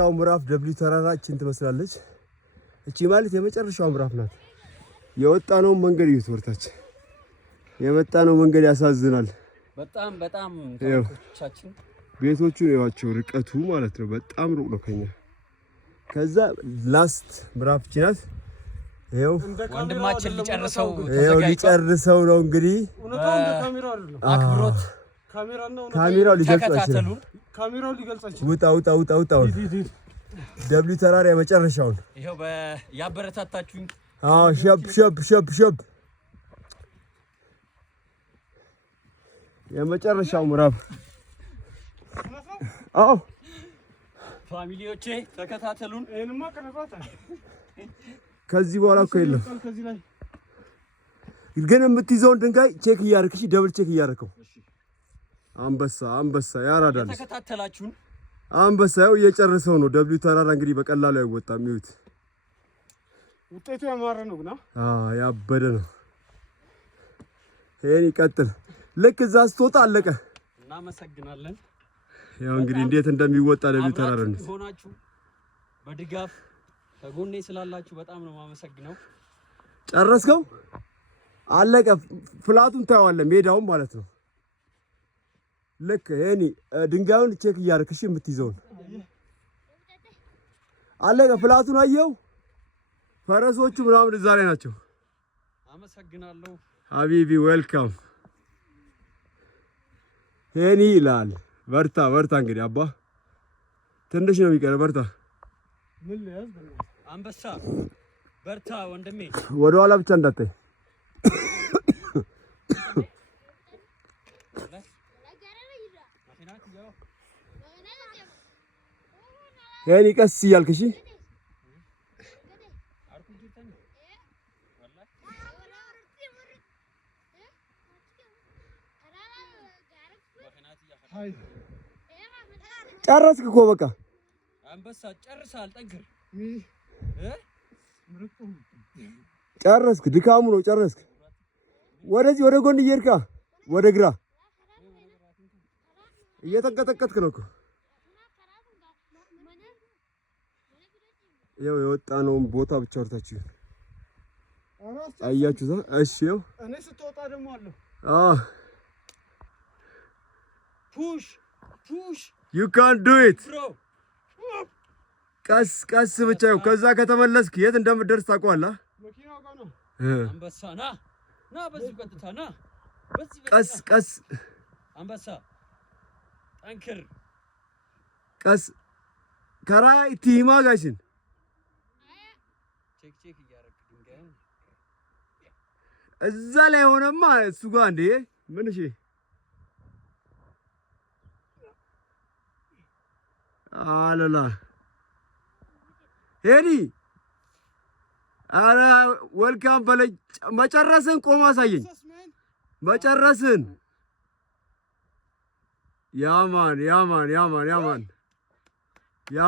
ያው ምዕራፍ ደብሊው ተራራችን ትመስላለች። እቺ ማለት የመጨረሻው ምዕራፍ ናት። የወጣነው መንገድ ይወርታች የመጣነው መንገድ ያሳዝናል። በጣም ተመልካቾቻችን ቤቶቹን ያዋቸው ርቀቱ ማለት ነው በጣም ሩቅ ነው ከኛ። ከዛ ላስት ምዕራፍ ናት። ይሄው ወንድማችን ሊጨርሰው ነው እንግዲህ አክብሮት ካሜራው ሊገልጻችሁ ውጣ ደብሊው ተራራ የመጨረሻውን ይሄው ያበረታታችሁኝ ሸብ የመጨረሻው ምዕራፍ ፋሚሊዎቼ ተከታተሉን። ከዚህ በኋላ እኮ የለም ግን የምትይዘውን ድንጋይ ቼክ እያደረግሽ ደብል ቼክ እያደረከው አንበሳ ያራዳል። ተከታተላችሁን አንበሳው እየጨረሰው ነው። ደብሊው ተራራ እንግዲህ በቀላሉ አይወጣም። ይሁት ውጤቱ ያማረ ነው ግና ያበደ ነው። ይሄን ይቀጥል። ልክ እዛ ስትወጣ አለቀ። እናመሰግናለን። ያው እንግዲህ እንዴት እንደሚወጣ ደብሊው ተራራ ነው ሆናችሁ በድጋፍ ከጎኔ ስላላችሁ በጣም ነው የማመሰግነው። ጨረስከው? አለቀ። ፍላቱን ታየዋለህ፣ ሜዳውን ማለት ነው። ልክ ይሄኒ ድንጋዩን ቼክ እያደረግሽ የምትይዘውን አለቀ። ፍላቱን አየው። ፈረሶቹ ምናምን እዛ ላይ ናቸው። አመሰግናለሁ ሀቢቢ ዌልካም። ይሄኒ ይላል። በርታ እንግዲህ አባ ትንሽ ነው የሚቀር። በርታ አንበሳ በርታ ወንድሜ። ወደ ኋላ ብቻ እንዳታይ። ይሄን ቀስ እያልክ እሺ። ጨረስክ እኮ በቃ አንበሳ ጨርሳል። ጠንክር ጨረስክ። ድካሙ ነው ጨረስክ። ወደዚህ ወደ ጎን እየሄድካ ወደ ግራ እየተንቀጠቀጥክ ነው እኮ። ያው የወጣነውን ቦታ ብቻ ወርታችሁ አያችሁ። እሺ ያው እኔ ስትወጣ ደግሞ አለው ፑሽ you can do it bro። ቀስ ብቻ ያው ከዛ ከተመለስክ የት እንደምትደርስ ታውቀዋለህ። መኪናው ጋር ነው። አንበሳ ና በዚህ ቀጥታ ና ቀስ አንበሳ ጠንክር። ቀስ ከራይ ቲማ ጋሽን ቼክ እያደረግህ ድንጋይ እዛ ላይ ሆነማ እሱ ጋር እንዴ ምን እሺ አለላ ሄዲ አረ ወልካም በለኝ። መጨረስን ቆም አሳየኝ። መጨረስን ያማን